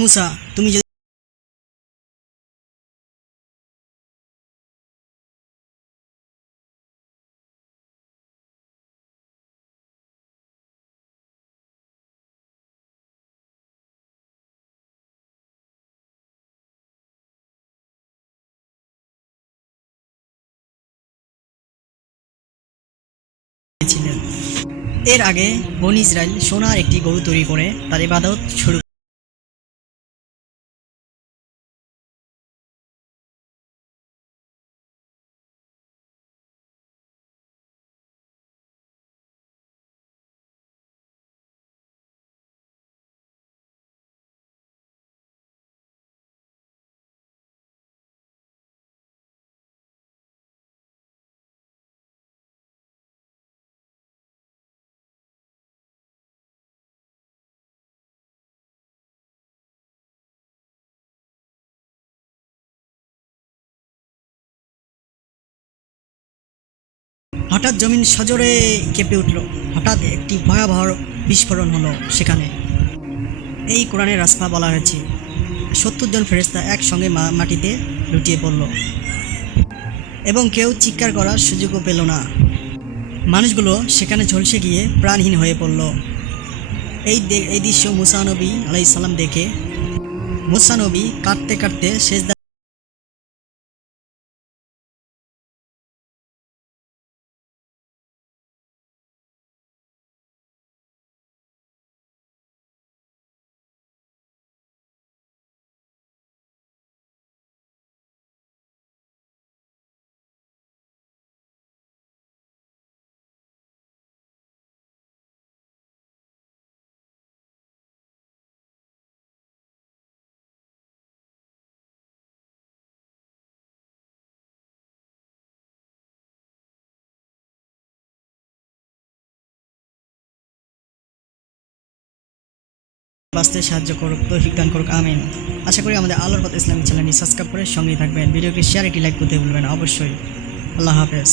মুসা, তুমি যদি ছিলেন। এর আগে বনী ইসরাইল সোনার একটি গরু তৈরি করে তার ইবাদত শুরু। হঠাৎ জমিন সজোরে কেঁপে উঠল। হঠাৎ একটি ভয়াবহ বিস্ফোরণ হলো সেখানে। এই কোরআনের রাসপা বলা হয়েছে ৭০ জন ফেরেশতা একসঙ্গে মাটিতে লুটিয়ে পড়ল এবং কেউ চিৎকার করার সুযোগও পেল না। মানুষগুলো সেখানে ঝলসে গিয়ে প্রাণহীন হয়ে পড়ল। এই দৃশ্য মুসা নবী আলাইহিস সালাম দেখে মুসা নবী কাঁদতে কাঁদতে সেজদা বাঁচতে সাহায্য করুক, তৌফিক দান করুক, আমিন। আশা করি আমাদের আলোর পথ ইসলামিক চ্যানেলটি সাবস্ক্রাইব করে সঙ্গেই থাকবেন। ভিডিওকে শেয়ার, একটি লাইক করতে ভুলবেন না অবশ্যই। আল্লাহ হাফেজ।